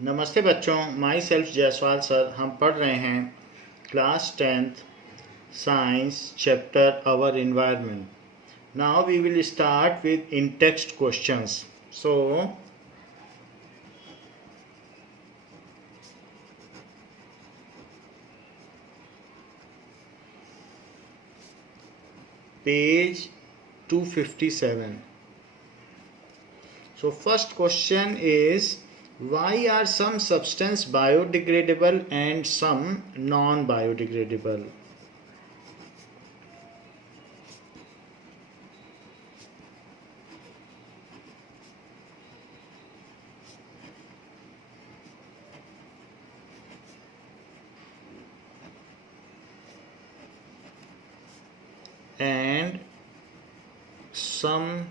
नमस्ते बच्चों, my self Jaiswal sir. हम पढ़ रहे हैं class 10th science chapter our environment. Now we will start with in text questions. So page 257. So first question is, why are some substance biodegradable and some non-biodegradable? And some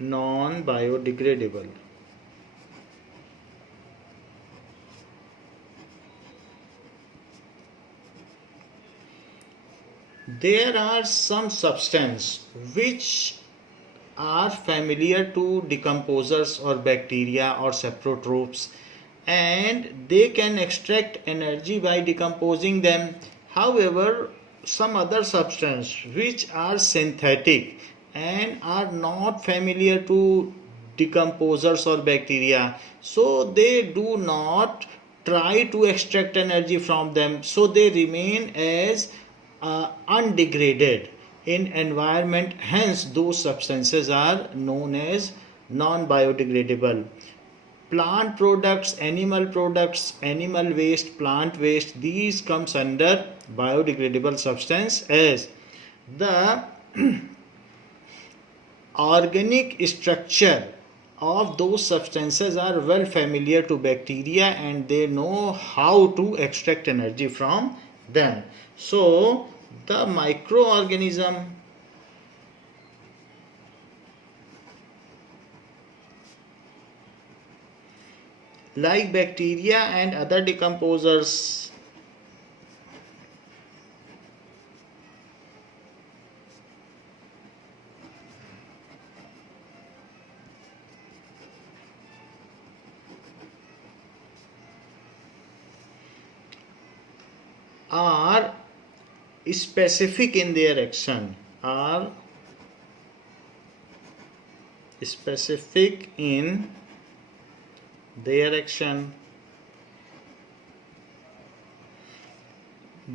non-biodegradable. There are some substances which are familiar to decomposers or bacteria or saprotrophs, and they can extract energy by decomposing them. However, some other substances which are synthetic and are not familiar to decomposers or bacteria, so they do not try to extract energy from them, so they remain as undegraded in environment. Hence those substances are known as non biodegradable. Plant products, animal waste, plant waste, these comes under biodegradable substance, as the organic structure of those substances are well familiar to bacteria and they know how to extract energy from them. So the microorganism like bacteria and other decomposers are specific in their action, are specific in their action.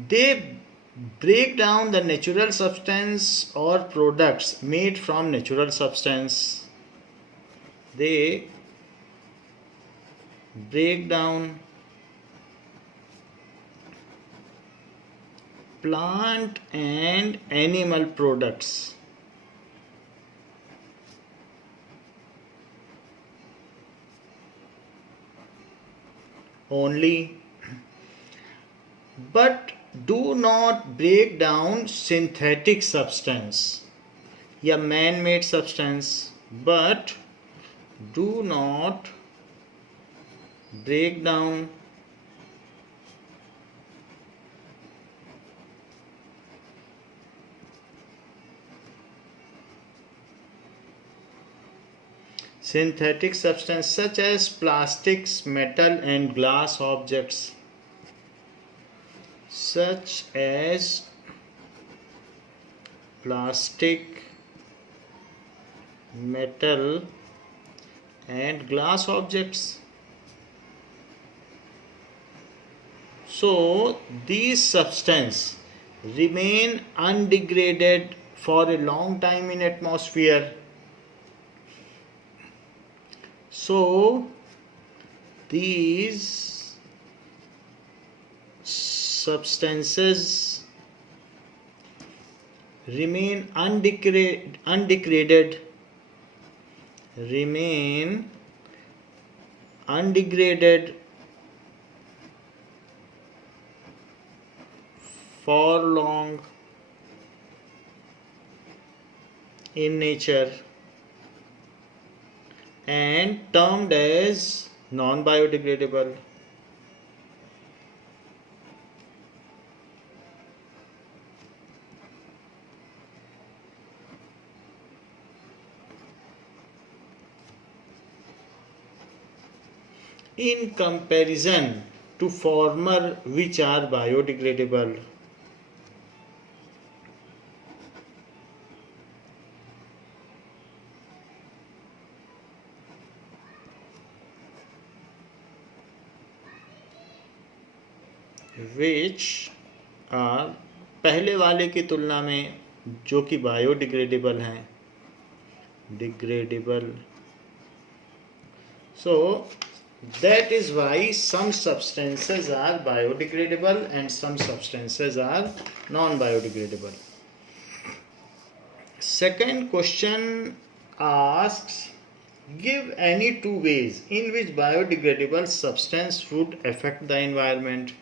They break down the natural substance or products made from natural substance. They break down plant and animal products only, but do not break down synthetic substance या man-made substance, but do not break down synthetic substance such as plastics, metal and glass objects, such as plastic, metal and glass objects. So these substances remain undegraded for a long time in atmosphere. So these substances remain undegraded for long in nature and termed as non-biodegradable. in comparison to former which are biodegradable. Which are पहले वाले की तुलना में जो कि biodegradable हैं, degradable. So that is why some substances are biodegradable and some substances are non-biodegradable. Second question asks, give any two ways in which biodegradable substance would affect the environment.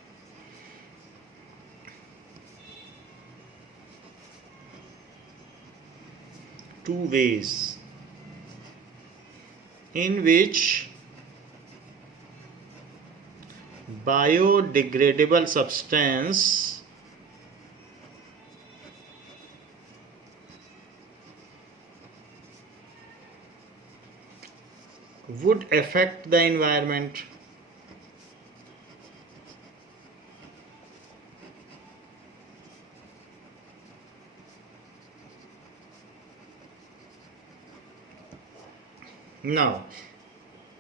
Two ways in which biodegradable substance would affect the environment. Now,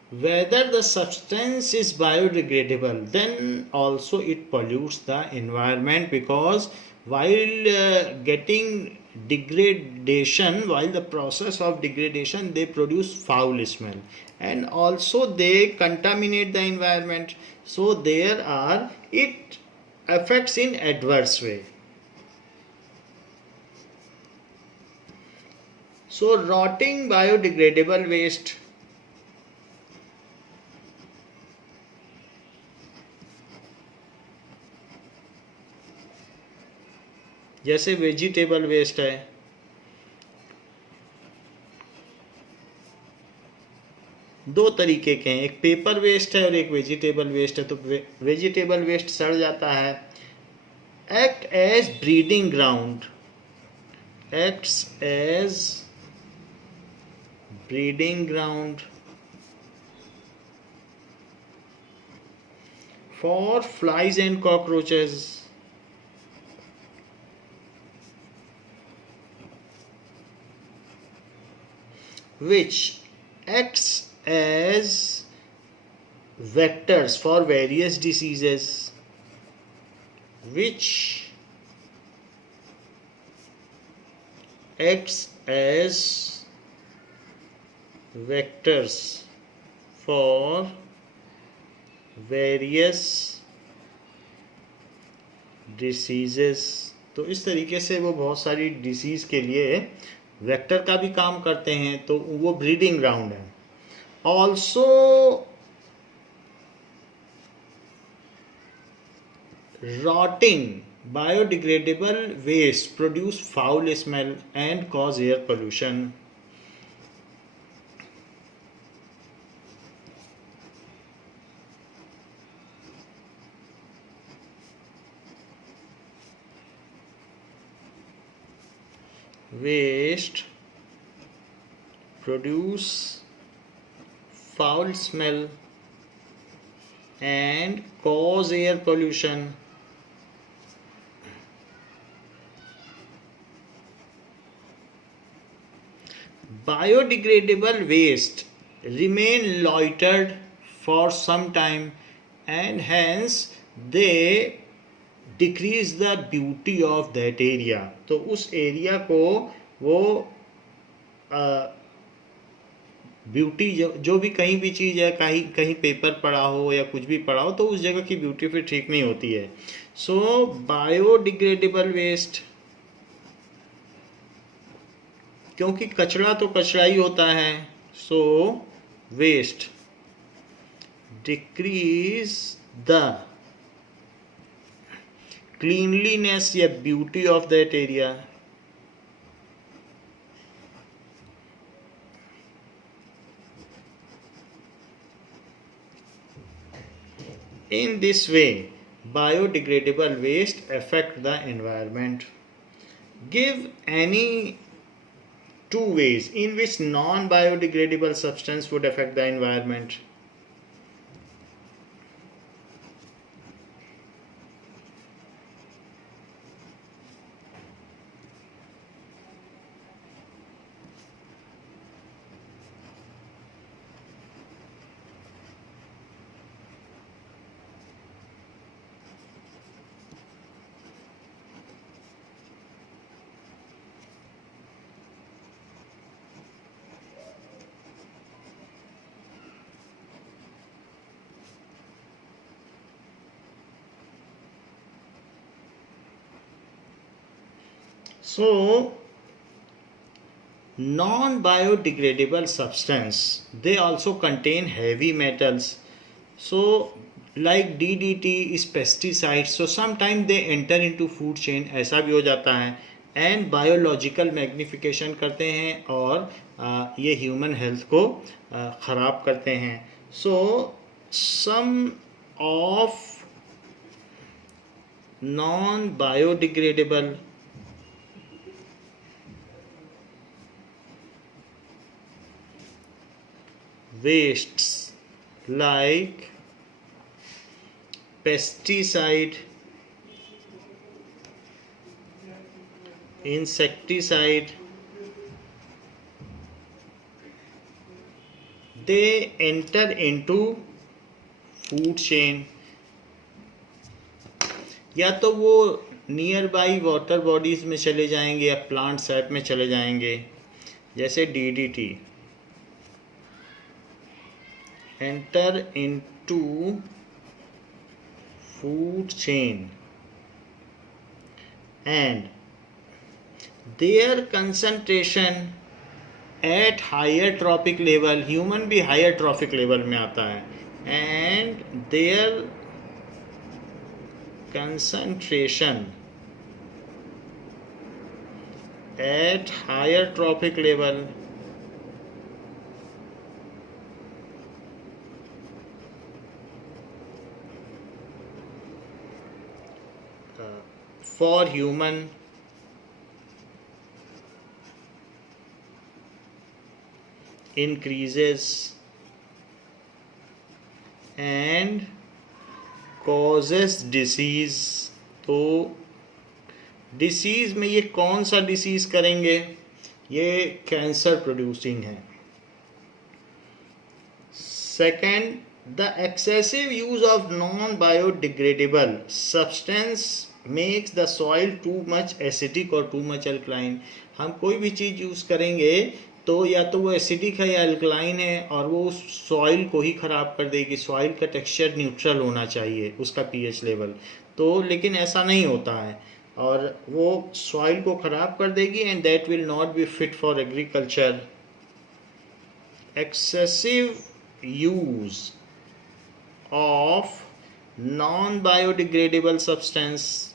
whether the substance is biodegradable, then also it pollutes the environment, because while getting degradation, while the process of degradation, they produce foul smell and also they contaminate the environment. So it affects in adverse way. So rotting biodegradable waste, जैसे vegetable waste है, दो तरीके के हैं, एक paper waste है और एक वेजिटेबल वेस्ट है. तो वेजिटेबल वेस्ट सड़ जाता है, act as breeding ground, acts as breeding ground for flies and cockroaches. Which acts as vectors for various diseases. Which acts as vectors for various diseases. तो इस तरीके से वो बहुत सारी डिसीज के लिए वेक्टर का भी काम करते हैं, तो वो ब्रीडिंग ग्राउंड है. Also rotting biodegradable waste produce foul smell and cause air pollution. Waste produce foul smell and cause air pollution. Biodegradable waste remain loitered for some time and hence they decrease the beauty of that area. तो उस area को वो beauty जो भी कहीं भी चीज़ है, कहीं कहीं पेपर पड़ा हो या कुछ भी पड़ा हो, तो उस जगह की ब्यूटी फिर ठीक नहीं होती है. सो बायोडिग्रेडेबल वेस्ट, क्योंकि कचरा तो कचरा ही होता है, सो वेस्ट डिक्रीज द cleanliness या beauty of that area. In this way, biodegradable waste affect the environment. Give any two ways in which non-biodegradable substance would affect the environment. So non-biodegradable substance, they also contain heavy metals. So like DDT is pesticide, so sometimes they enter into food chain, ऐसा भी हो जाता है, and biological magnification करते हैं और ये human health को ख़राब करते हैं. So some of non biodegradable wastes like pesticide, insecticide, they enter into food chain. या तो वो नियर बाई वाटर बॉडीज में चले जाएंगे या प्लांट सेट में चले जाएंगे, जैसे DDT enter into food chain and their concentration at higher trophic level, human भी higher trophic level में आता है, and their concentration at higher trophic level for human increases and causes disease. तो disease में ये कौन सा डिसीज़ करेंगे, ये कैंसर प्रोड्यूसिंग है. Second, the excessive use of non biodegradable substance makes the soil too much acidic और too much alkaline. हम कोई भी चीज़ यूज़ करेंगे तो या तो वो एसिडिक है या अल्कलाइन है, और वो उस सॉइल को ही ख़राब कर देगी. सॉइल का टेक्सचर न्यूट्रल होना चाहिए, उसका pH लेवल, तो लेकिन ऐसा नहीं होता है और वो सॉइल को ख़राब कर देगी and that will not be fit for agriculture. Excessive use of non biodegradable substance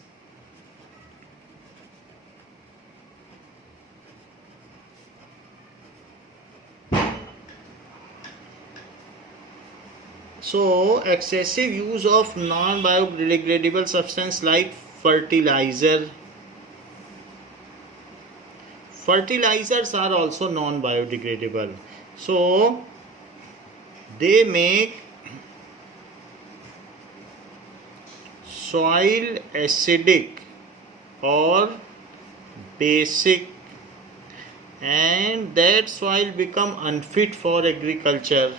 So excessive use of non-biodegradable substance like fertilizer. Fertilizers are also non-biodegradable. So they make soil acidic or basic, and that soil become unfit for agriculture.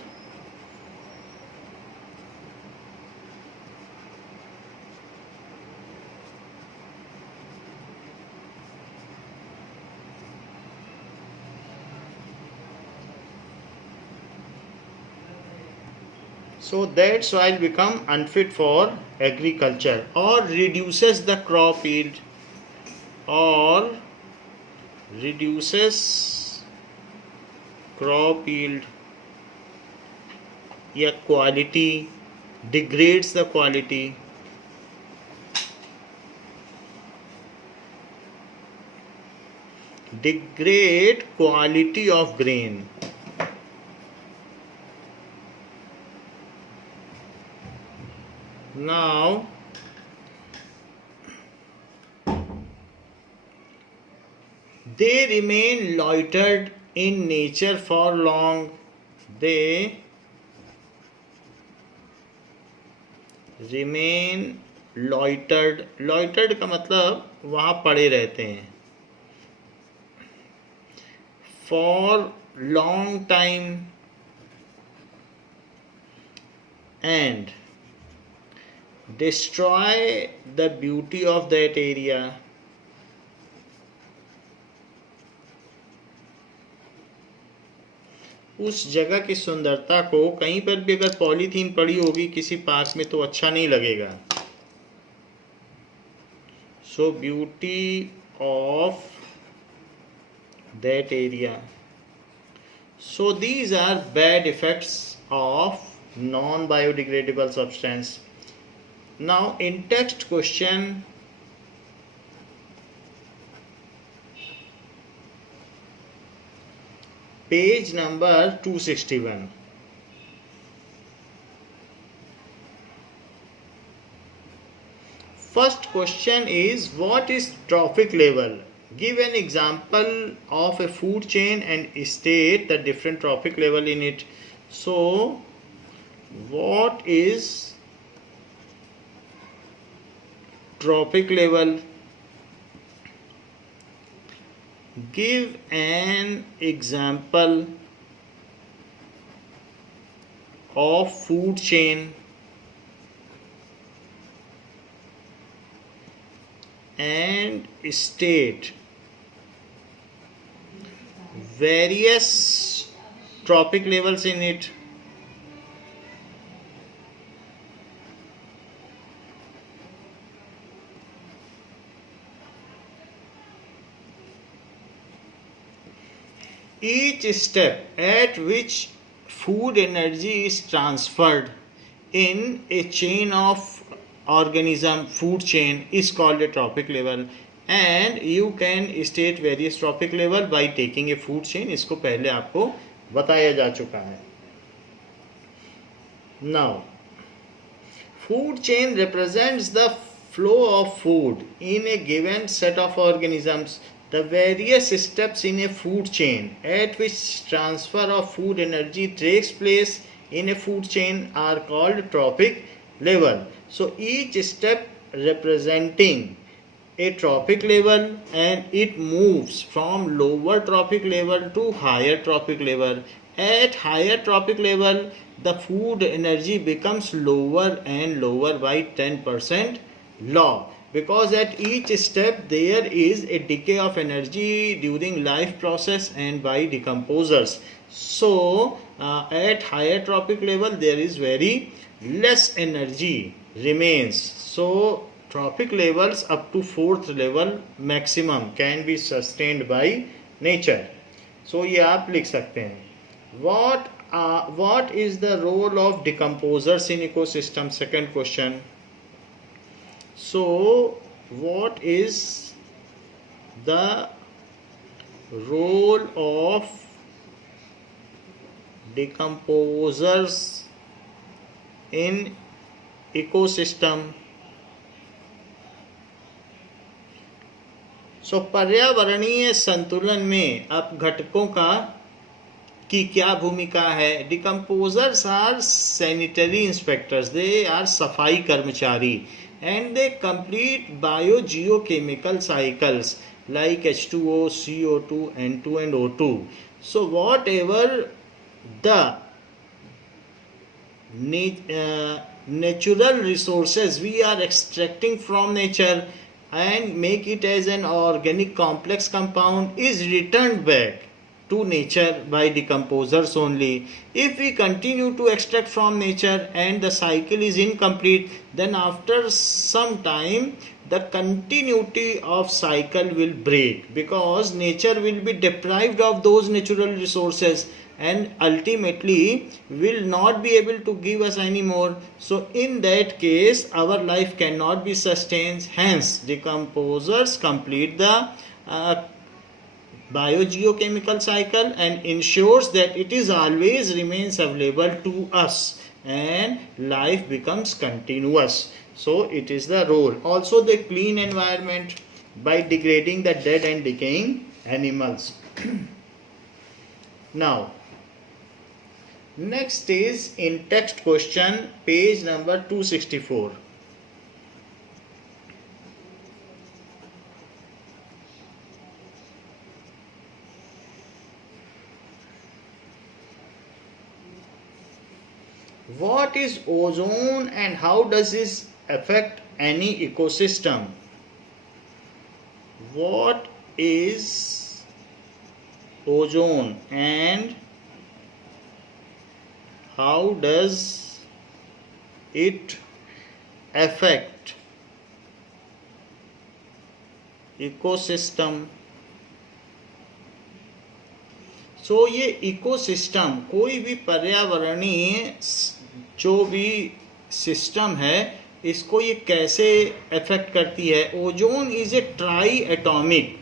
So that soil become unfit for agriculture or reduces the crop yield or reduces crop yield या quality, degrades the quality. Degrade quality of grain. Now they remain loitered in nature for long. They remain loitered. Loitered का मतलब वहाँ पड़े रहते हैं. For long time and destroy the beauty of that area. उस जगह की सुंदरता को, कहीं पर भी अगर पॉलीथीन पड़ी होगी किसी पार्क में तो अच्छा नहीं लगेगा. सो beauty of that area. So these are bad effects of non-biodegradable substance. Now in text question, page number 261. First question is, what is trophic level? Give an example of a food chain and state the different trophic level in it. So what is trophic level? Give an example of food chain and state various trophic levels in it. Each step at which food energy is transferred in a chain of organism, food chain, is called a trophic level. And you can state various trophic level by taking a food chain. इसको पहले आपको बताया जा चुका है. Now, food chain represents the flow of food in a given set of organisms. The various steps in a food chain at which transfer of food energy takes place in a food chain are called trophic level. So each step representing a trophic level, and it moves from lower trophic level to higher trophic level. At higher trophic level, the food energy becomes lower and lower by 10% log, because at each step there is a decay of energy during life process and by decomposers. So at higher trophic level there is very less energy remains. So trophic levels up to fourth level maximum can be sustained by nature. So ये आप लिख सकते हैं. What is the role of decomposers in ecosystem? Second question. So what is the role of decomposers in ecosystem? So पर्यावरणीय संतुलन में अपघटकों की क्या भूमिका है? Decomposers are sanitary inspectors. They are सफाई कर्मचारी, and they complete biogeochemical cycles like H2O, CO2, N2 and O2. So whatever the natural resources we are extracting from nature and make it as an organic complex compound is returned back to nature by decomposers only. If we continue to extract from nature and the cycle is incomplete, then after some time the continuity of cycle will break, because nature will be deprived of those natural resources and ultimately will not be able to give us any more. So in that case our life cannot be sustained. Hence decomposers complete the biogeochemical cycle and ensures that it is always remains available to us and life becomes continuous. So it is the role. Also they clean environment by degrading the dead and decaying animals. Now next is in text question, page number 264. What is ozone and how does this affect any ecosystem? What is ozone and how does it affect ecosystem? सो ये ecosystem, कोई भी पर्यावरणीय जो भी system है, इसको ये कैसे अफेक्ट करती है. Ozone is a tri atomic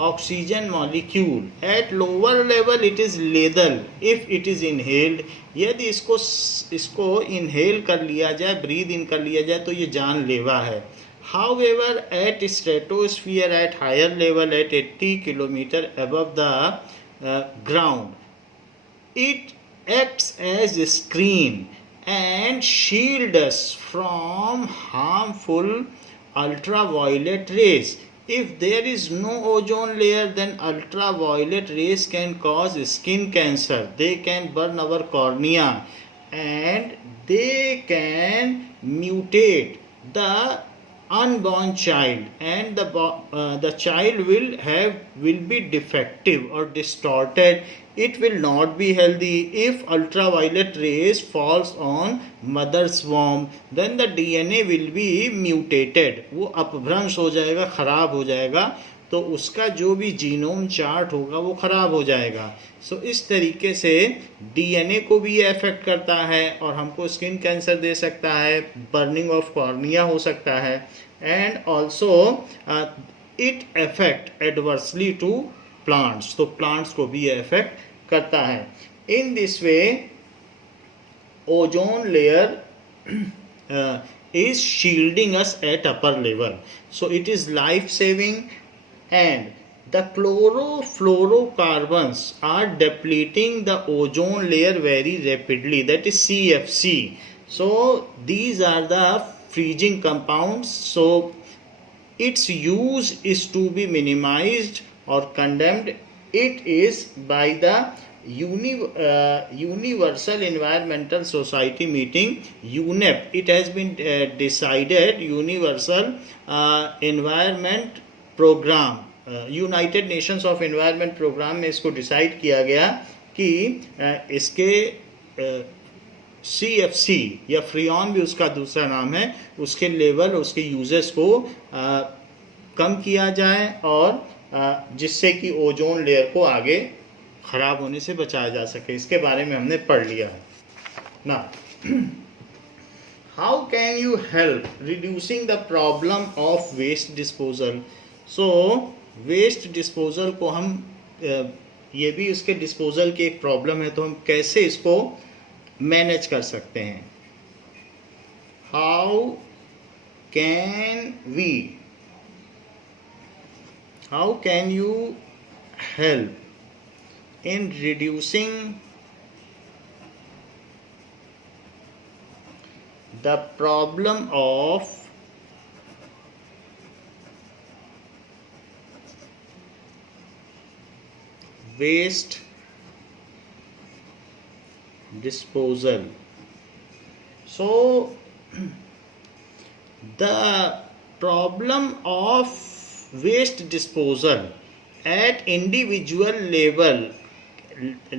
oxygen molecule. At lower level it is lethal if it is inhaled. यदि इसको इनहेल कर लिया जाए, ब्रीद इन कर लिया जाए, तो ये जानलेवा है. However, at stratosphere at higher level at 80 kilometer above the ground, it acts as a screen and shield us from harmful ultraviolet rays. If there is no ozone layer, then ultraviolet rays can cause skin cancer. They can burn our cornea and they can mutate the unborn child, and the child will be defective or distorted. It will not be healthy. If ultraviolet rays falls on mother's womb, then the DNA will be mutated. वो अपभ्रंश हो जाएगा, खराब हो जाएगा, तो उसका जो भी जीनोम चार्ट होगा वो खराब हो जाएगा. सो इस तरीके से डीएनए को भी ये अफेक्ट करता है और हमको स्किन कैंसर दे सकता है, बर्निंग ऑफ कॉर्निया हो सकता है, and also it affect adversely to plants. तो प्लांट्स को भी ये अफेक्ट करता है. In this way ozone layer is shielding us at upper level. So it is life saving, and the chlorofluorocarbons are depleting the ozone layer very rapidly. That is CFC. So these are the freezing compounds. So its use is to be minimized or condemned. It is by the Universal Environmental Society meeting, UNEP. It has been decided, Universal Environment Program, United Nations of Environment Program में इसको decide किया गया कि इसके CFC या freon भी उसका दूसरा नाम है, उसके लेवल, उसके यूजेस को कम किया जाए और जिससे कि ओजोन लेयर को आगे ख़राब होने से बचाया जा सके. इसके बारे में हमने पढ़ लिया है ना. How can you help reducing the problem of waste disposal. So waste disposal को हम ये भी उसके डिस्पोजल की एक प्रॉब्लम है, तो हम कैसे इसको मैनेज कर सकते हैं. How can you help in reducing the problem of waste disposal. So the problem of waste disposal at individual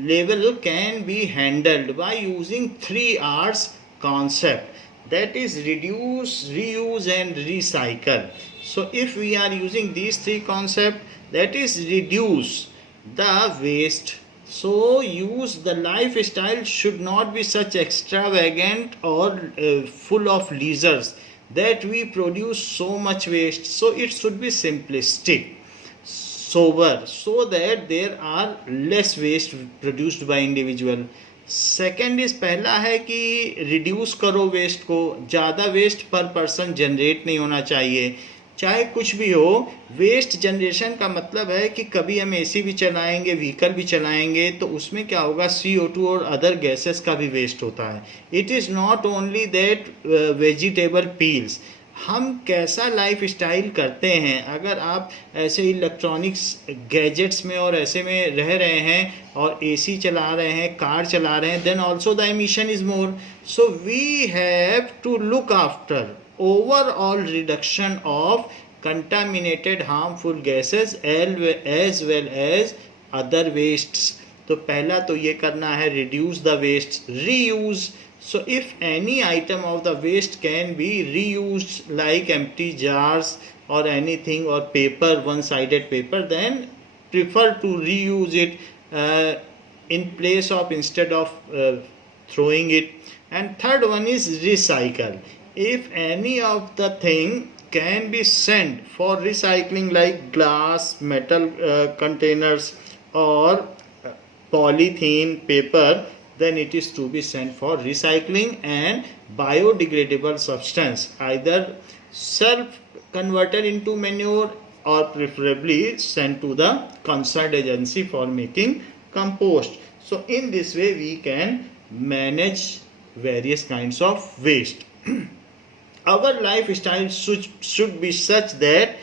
level can be handled by using 3Rs concept, that is reduce, reuse and recycle. So if we are using these three concepts, that is reduce the waste. So use the lifestyle should not be such extravagant or full of leisures that we produce so much waste. So it should be simplistic, sober, so that there are less waste produced by individual. Second is पहला है कि reduce करो waste को. ज़्यादा waste पर person generate नहीं होना चाहिए, चाहे कुछ भी हो. वेस्ट जनरेशन का मतलब है कि कभी हम एसी भी चलाएंगे, व्हीकल भी चलाएंगे, तो उसमें क्या होगा, CO2 और अदर गैसेस का भी वेस्ट होता है. It is not only that vegetable peels. हम कैसा लाइफ स्टाइल करते हैं, अगर आप ऐसे इलेक्ट्रॉनिक्स गैजेट्स में और ऐसे में रह रहे हैं और एसी चला रहे हैं, कार चला रहे हैं, then also the emission is more. So we have to look after overall reduction of contaminated harmful gases as well as other wastes. तो पहला तो ये करना है, reduce the waste, reuse. So if any item of the waste can be reused, like empty jars or anything, or paper, one-sided paper, then prefer to reuse it. in place of instead of throwing it. And third one is recycle. If any of the thing can be sent for recycling like glass, metal containers, or polythene paper, then it is to be sent for recycling and biodegradable substance, either self converted into manure or preferably sent to the concerned agency for making compost. So in this way we can manage various kinds of waste. Our lifestyle should be such that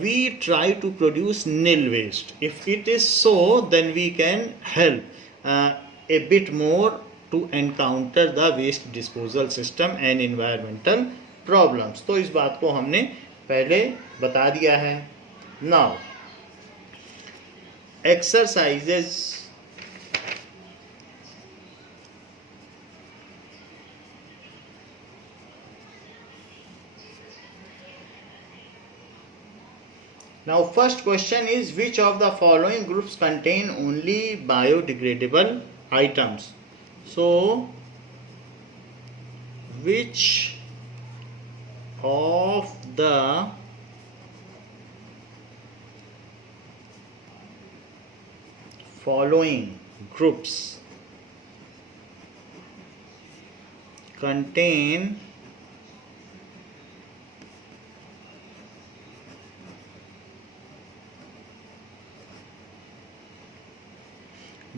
we try to produce nil waste. If it is so, then we can help a bit more to encounter the waste disposal system and environmental problems. तो इस बात को हमने पहले बता दिया है. Now, exercises. Now, first question is, which of the following groups contain only biodegradable items? So, which of the following groups contain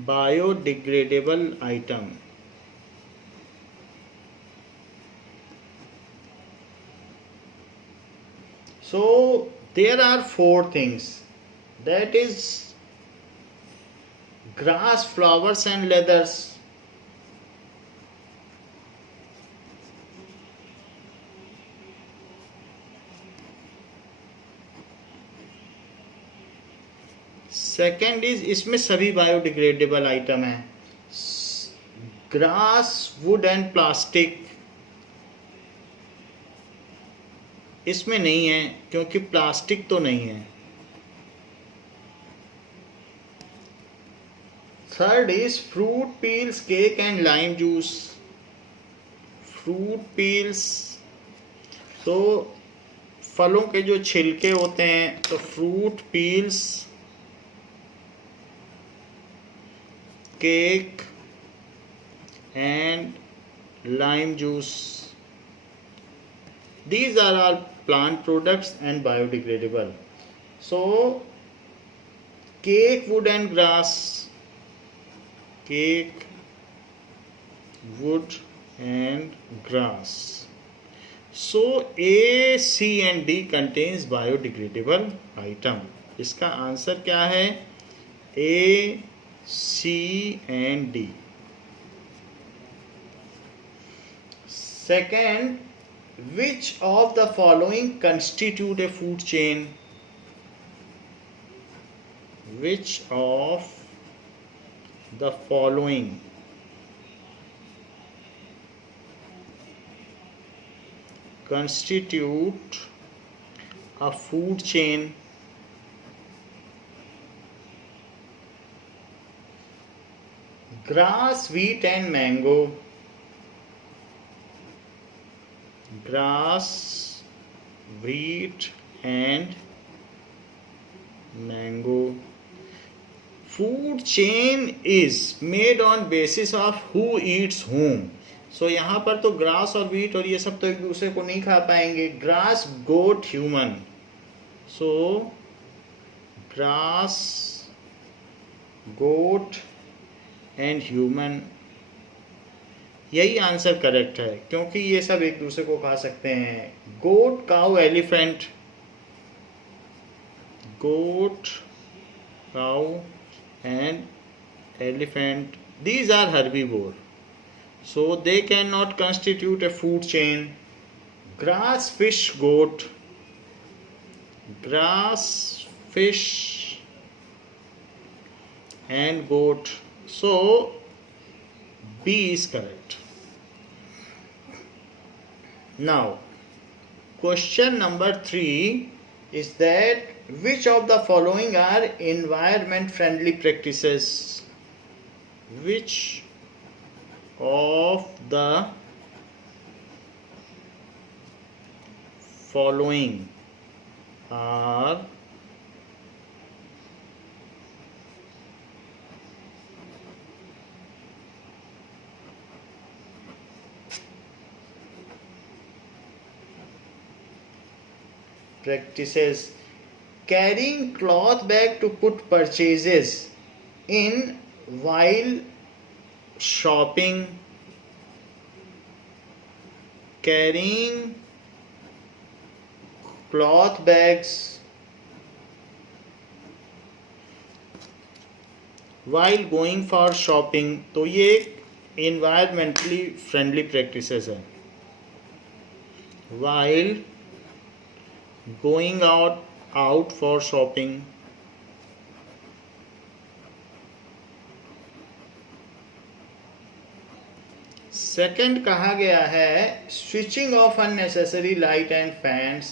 biodegradable item? So there are four things, that is grass, flowers and leathers. Second is, इसमें सभी biodegradable item है. Grass, would and plastic इसमें नहीं है क्योंकि plastic तो नहीं है. Third is fruit peels, cake and lime juice. Fruit peels तो फलों के जो छिलके होते हैं, तो fruit peels, cake and lime juice, these are all plant products and biodegradable. So cake, wood and grass, cake, wood and grass. So A, C and D contains biodegradable item. इसका answer क्या है? A, C and D. Second, which of the following constitute a food chain? Which of the following constitute a food chain? Grass, wheat and mango. Grass, wheat and mango. Food chain is made on basis of who eats whom. So यहाँ पर तो grass और wheat और ये सब तो एक दूसरे को नहीं खा पाएंगे. Grass, goat, human. So grass, goat and human, यही आंसर करेक्ट है क्योंकि ये सब एक दूसरे को खा सकते हैं. Goat, cow, elephant. Goat, cow and elephant, these are herbivore, so they cannot constitute a food chain. Grass, fish, goat. Grass, fish and goat. So B is correct. Now question number 3 is that which of the following are environment friendly practices? which of the following are practices? Carrying cloth bag to put purchases in while shopping, carrying cloth bags while going for shopping, तो ये environmentally friendly practices है. While going out for shopping, second कहा गया है switching off unnecessary light and fans,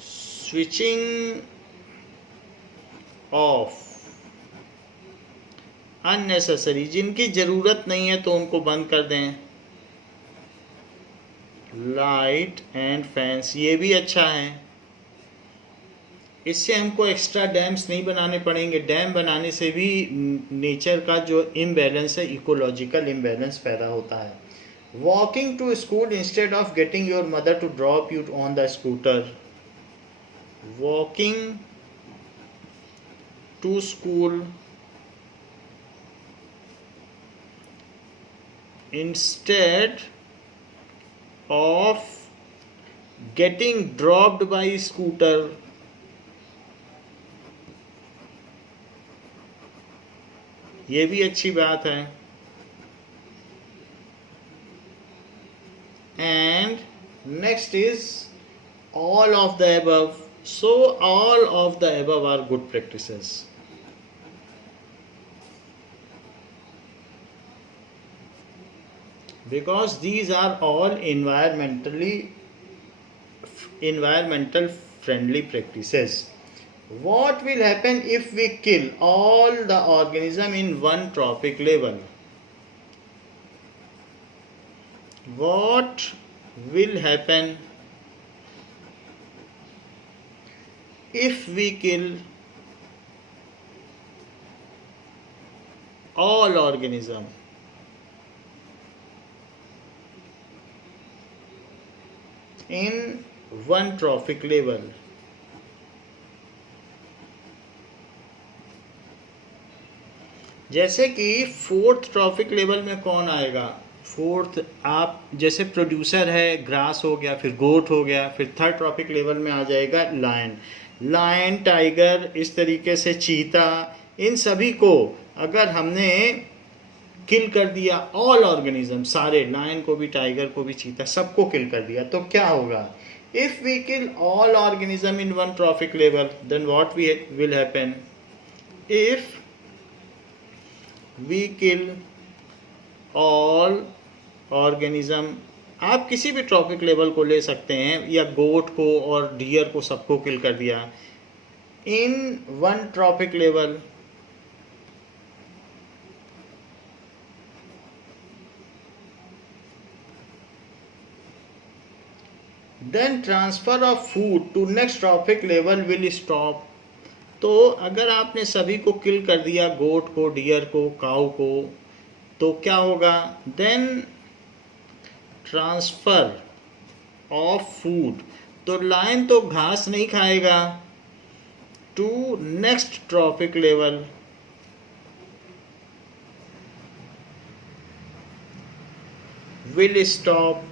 switching off unnecessary, जिनकी जरूरत नहीं है तो उनको बंद कर दें, लाइट एंड फैंस, ये भी अच्छा है. इससे हमको एक्स्ट्रा डैम्स नहीं बनाने पड़ेंगे. डैम बनाने से भी नेचर का जो इम्बैलेंस है, इकोलॉजिकल इम्बैलेंस पैदा होता है. Walking to school instead of getting your mother to drop you on the scooter, walking to school instead of getting dropped by scooter, ये भी अच्छी बात है. And next is all of the above. So all of the above are good practices. Because these are all environmental friendly practices. What will happen if we kill all the organism in one trophic level? What will happen if we kill all organism in one trophic level? जैसे कि fourth trophic level में कौन आएगा? Fourth, आप जैसे producer है, grass हो गया, फिर गोट हो गया, फिर थर्ड ट्रॉफिक लेवल में आ जाएगा लायन. लायन, टाइगर, इस तरीके से चीता, इन सभी को अगर हमने किल कर दिया, ऑल ऑर्गेनिज्म, सारे, लायन को भी, टाइगर को भी, चीता, सबको किल कर दिया, तो क्या होगा? If we kill all organism in one trophic level, then what will happen? If we kill all organism, आप किसी भी ट्रॉपिक लेवल को ले सकते हैं, या गोट को और डियर को, सबको किल कर दिया in one trophic level, then transfer of food to next trophic level will stop. तो अगर आपने सभी को किल कर दिया, गोट को, डियर को, काऊ को, तो क्या होगा? देन ट्रांसफर ऑफ फूड, तो लायन तो घास नहीं खाएगा, to next trophic level will stop.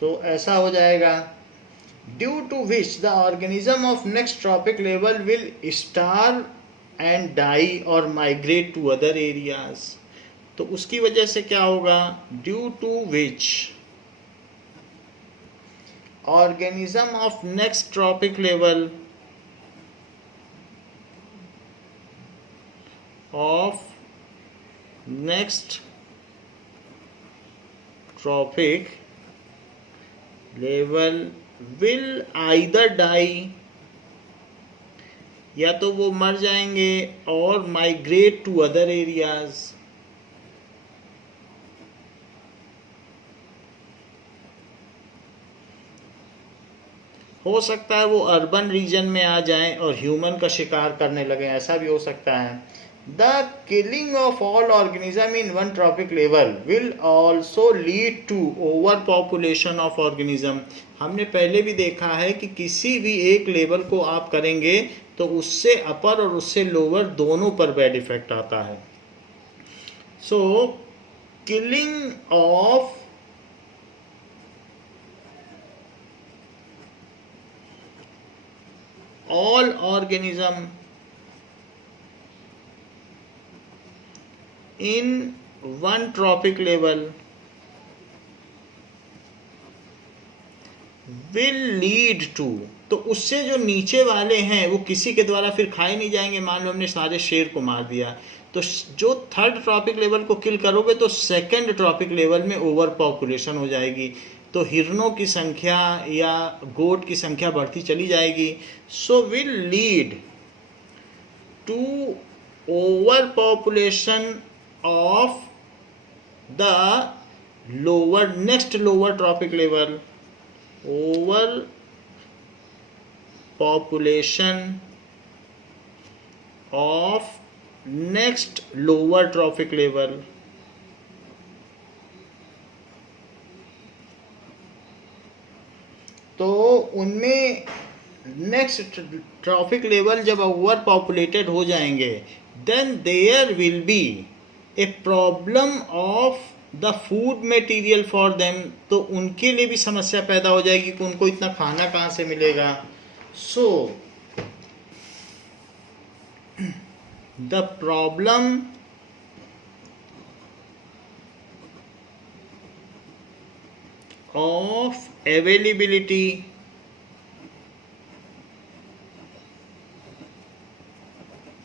तो ऐसा हो जाएगा, due to which the organism of next trophic level will starve and die और माइग्रेट टू अदर एरियाज. तो उसकी वजह से क्या होगा? Due to which organism of next trophic level of next trophic level will either die या तो वो मर जाएंगे और माइग्रेट टू अदर एरियाज। हो सकता है वो अर्बन रीजन में आ जाएं और ह्यूमन का शिकार करने लगे, ऐसा भी हो सकता है। The killing of all organism in one trophic level will also lead to over population of organism. हमने पहले भी देखा है कि किसी भी एक लेवल को आप करेंगे तो उससे अपर और उससे लोअर दोनों पर बैड इफेक्ट आता है। So killing of all organism in one trophic level will lead to, तो उससे जो नीचे वाले हैं वो किसी के द्वारा फिर खाए नहीं जाएंगे। मान लो हमने सारे शेर को मार दिया, तो जो थर्ड ट्रॉपिक लेवल को किल करोगे तो सेकंड ट्रॉपिक लेवल में ओवर पॉपुलेशन हो जाएगी, तो हिरणों की संख्या या गोट की संख्या बढ़ती चली जाएगी। So will lead to over population of the lower next lower trophic level, over population of next lower trophic level। तो उनमें नेक्स्ट ट्रॉफिक लेवल जब ओवर पॉपुलेटेड हो जाएंगे, then there will be a problem of the food material for them, तो उनके लिए भी समस्या पैदा हो जाएगी कि उनको इतना खाना कहाँ से मिलेगा। So the problem of availability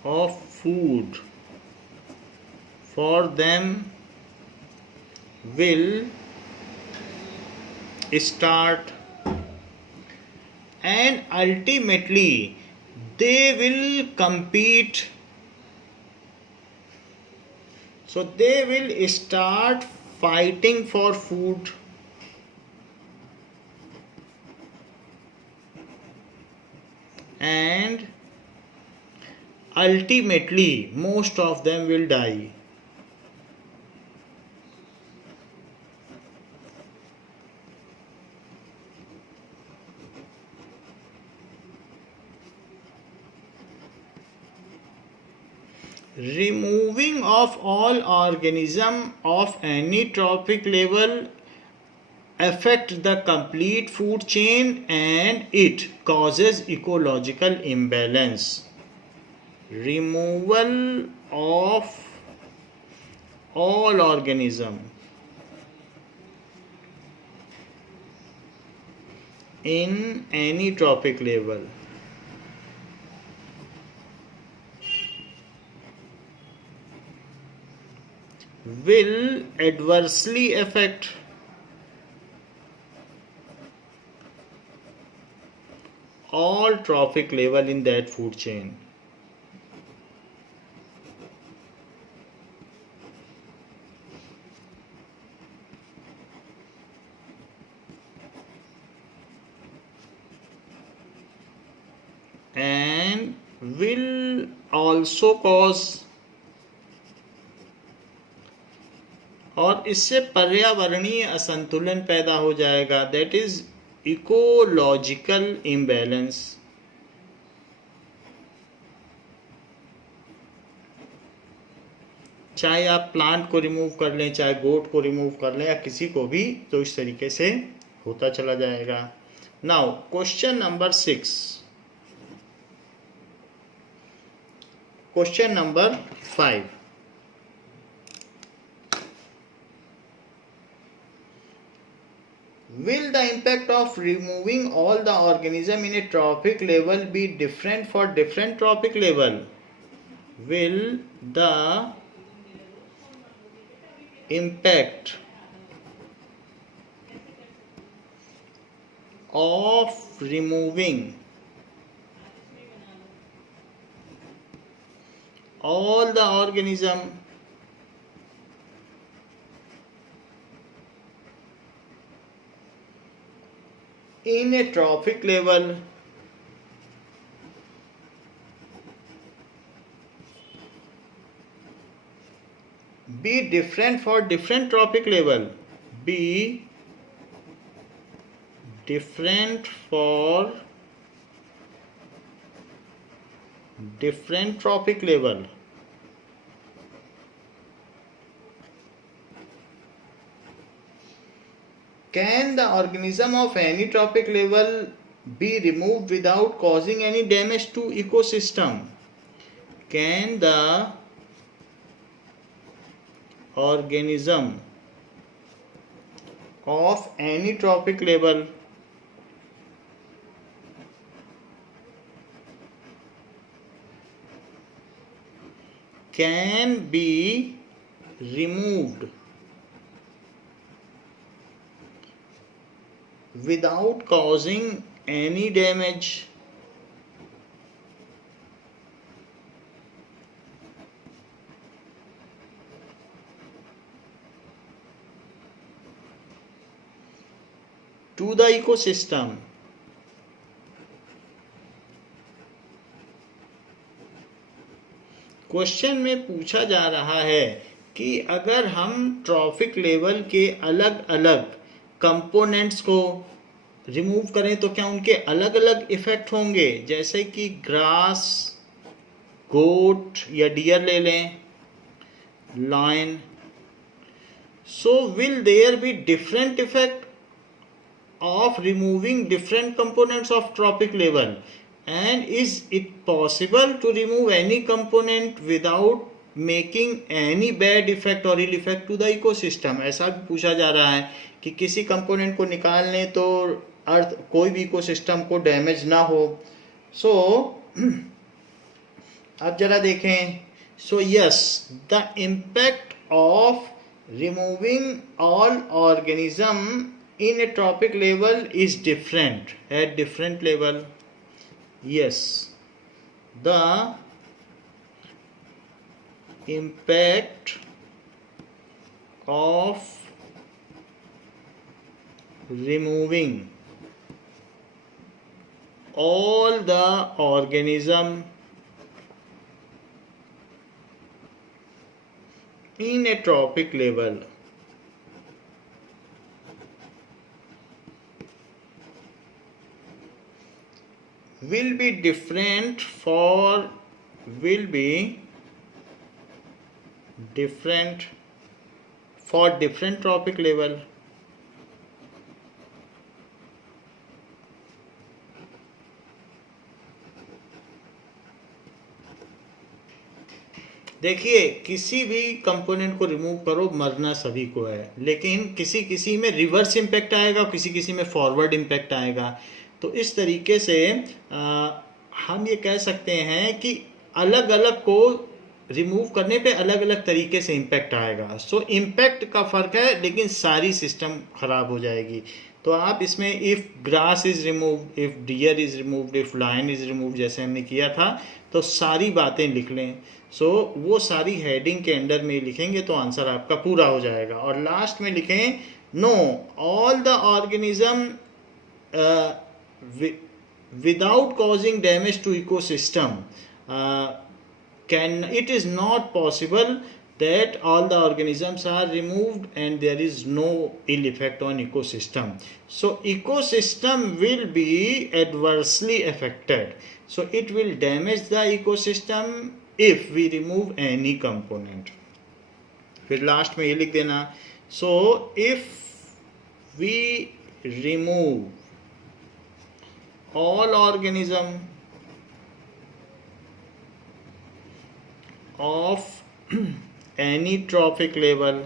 of food for them will start, and ultimately they will compete. So they will start fighting for food, and ultimately most of them will die. Removing of all organism of any trophic level affect the complete food chain and it causes ecological imbalance. Removal of all organism in any trophic level will adversely affect all trophic level in that food chain. And will also cause, और इससे पर्यावरणीय असंतुलन पैदा हो जाएगा, that is ecological imbalance. चाहे आप plant को रिमूव कर लें, चाहे गोट को रिमूव कर लें, या किसी को भी, तो इस तरीके से होता चला जाएगा। Now question number 6, question number 5, will the impact of removing all the organism in a trophic level be different for different trophic level? Will the impact of removing all the organism in a trophic level be different for different trophic level, be different for different trophic level. Can the organism of any trophic level be removed without causing any damage to ecosystem? Can the organism of any trophic level can be removed without causing any damage to the ecosystem? Question में पूछा जा रहा है कि अगर हम trophic level के अलग अलग कंपोनेंट्स को रिमूव करें तो क्या उनके अलग अलग इफेक्ट होंगे, जैसे कि ग्रास, गोट या डियर ले लें, lion. So will there be different effect of removing different components of trophic level, and is it possible to remove any component without making any bad effect or ill effect to the ecosystem? ऐसा भी पूछा जा रहा है कि किसी component को निकाल लें तो अर्थ कोई भी इकोसिस्टम को डैमेज ना हो. सो अब जरा देखें. So yes, the impact of removing all organism in a trophic level is different at different level. Yes, the impact of removing all the organism in a trophic level will be different for different trophic level. देखिए, किसी भी component को remove करो, मरना सभी को है, लेकिन किसी किसी में रिवर्स इम्पैक्ट आएगा, किसी किसी में फॉरवर्ड इम्पैक्ट आएगा. तो इस तरीके से हम ये कह सकते हैं कि अलग अलग को रिमूव करने पे अलग अलग तरीके से इम्पैक्ट आएगा. सो इम्पैक्ट का फ़र्क है, लेकिन सारी सिस्टम ख़राब हो जाएगी. तो आप इसमें if grass is removed, if deer is removed, if lion is removed जैसे हमने किया था, तो सारी बातें लिख लें. सो वो सारी हेडिंग के अंडर में लिखेंगे तो आंसर आपका पूरा हो जाएगा. और लास्ट में लिखें, know all the organism without causing damage to ecosystem, it is not possible that all the organisms are removed and there is no ill effect on ecosystem. So ecosystem will be adversely affected, so it will damage the ecosystem if we remove any component. फिर last में ये लिख देना, so if we remove all organism of any trophic level,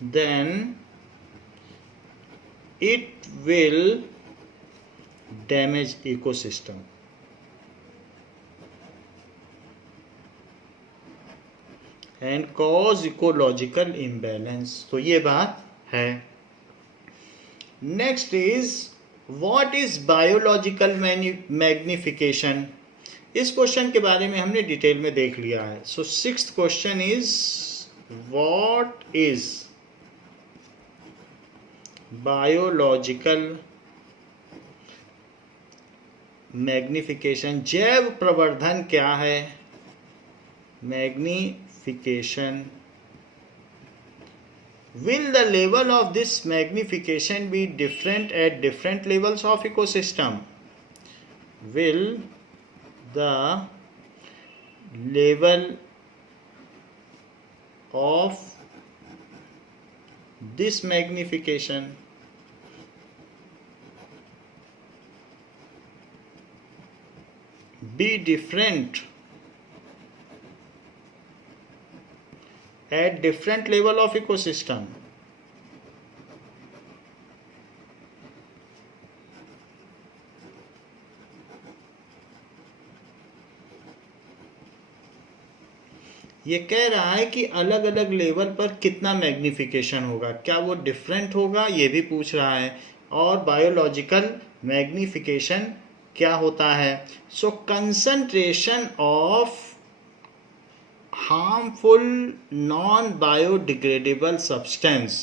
then it will damage ecosystem. And cause ecological imbalance. तो ये बात है. Next is what is biological magnification? इस क्वेश्चन के बारे में हमने डिटेल में देख लिया है. So sixth question is what is biological magnification? जैव प्रवर्धन क्या है? Magnification. Will the level of this magnification be different at different levels of ecosystem? Will the level of this magnification be different at different level of ecosystem? ये कह रहा है कि अलग अलग लेवल पर कितना मैग्निफिकेशन होगा, क्या वो डिफरेंट होगा, ये भी पूछ रहा है. और बायोलॉजिकल मैग्निफिकेशन क्या होता है? So concentration of harmful non-biodegradable substance.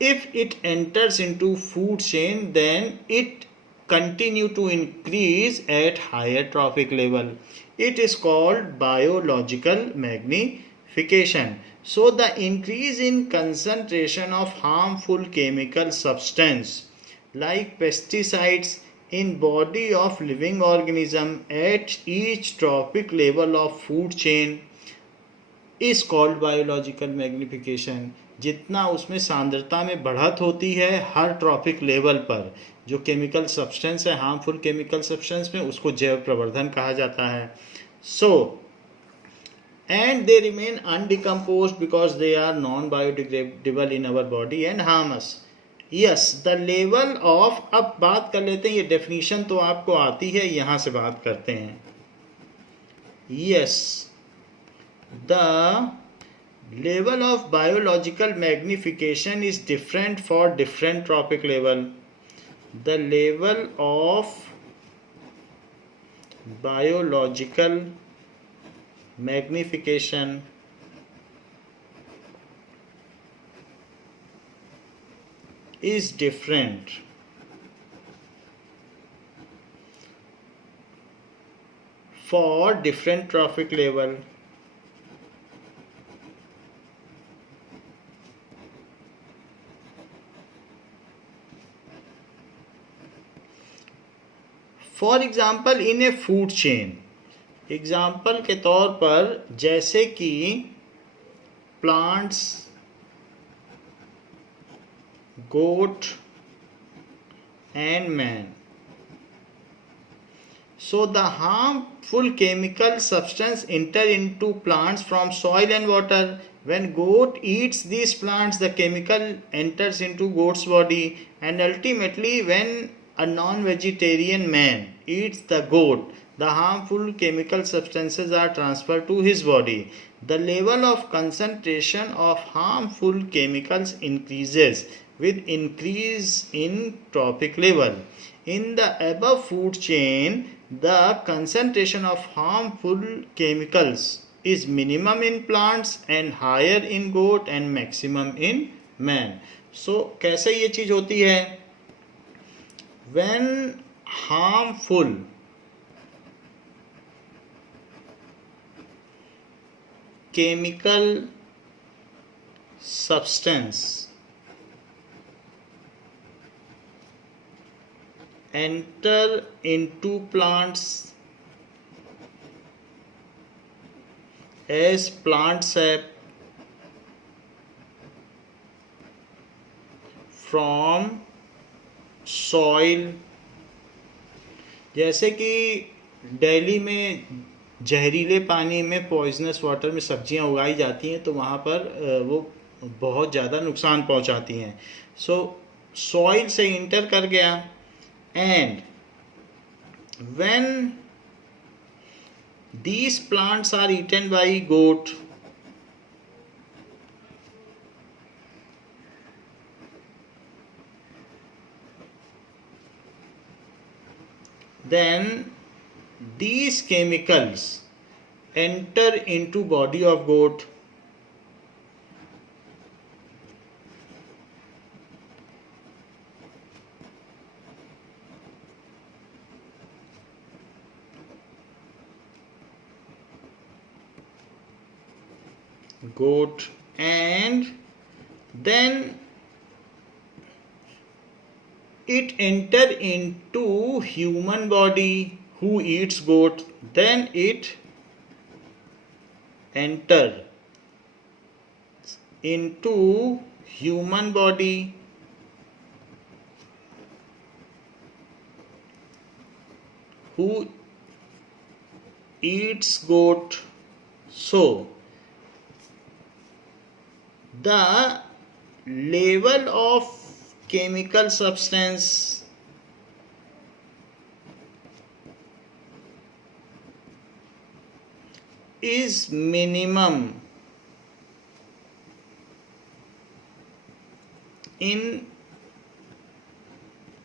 If it enters into food chain, then it continue to increase at higher trophic level. It is called biological magnification. So the increase in concentration of harmful chemical substance like pesticides in body of living organism at each trophic level of food chain is called biological magnification. जितना उसमें सांद्रता में बढ़त होती है हर tropic level पर, जो chemical substance है, हार्मफुल केमिकल सब्सटेंस में, उसको जैव प्रवर्धन कहा जाता है. So and they remain undecomposed because they are non biodegradable in our body and harm us. Yes, the level of. अब बात कर लेते हैं, ये डेफिनेशन तो आपको आती है, यहाँ से बात करते हैं. Yes, the level of biological magnification is different for different trophic level. The level of biological magnification is different for different trophic level. For example in a food chain. Example के तौर पर जैसे कि plants, goat and man. So the harmful chemical substance enter into plants from soil and water. When goat eats these plants, the chemical enters into goat's body, and ultimately when a non-vegetarian man eats the goat, the harmful chemical substances are transferred to his body. The level of concentration of harmful chemicals increases with increase in trophic level. In the above food chain, the concentration of harmful chemicals is minimum in plants and higher in goat and maximum in man. So कैसे ये चीज होती है? When harmful chemical substance enter into plants as plant sap from soil. जैसे कि दिल्ली में जहरीले पानी में, पॉइजनस वाटर में सब्जियां उगाई जाती हैं, तो वहाँ पर वो बहुत ज़्यादा नुकसान पहुँचाती हैं. सो सॉइल से इंटर कर गया, and when these plants are eaten by goat, then these chemicals enter into body of goat. And then it enter into human body who eats goat. Then it enter into human body who eats goat. So the level of chemical substance is minimum in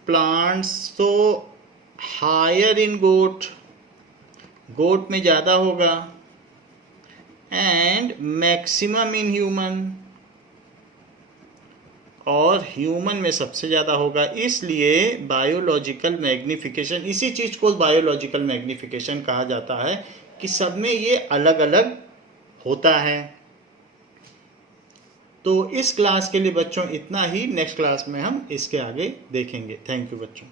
plants, so higher in goat में ज़्यादा होगा, and maximum in human, और human में सबसे ज़्यादा होगा. इसलिए biological magnification, इसी चीज़ को बायोलॉजिकल मैग्निफिकेशन कहा जाता है कि सब में ये अलग अलग होता है. तो इस क्लास के लिए बच्चों इतना ही. नेक्स्ट क्लास में हम इसके आगे देखेंगे. थैंक यू बच्चों.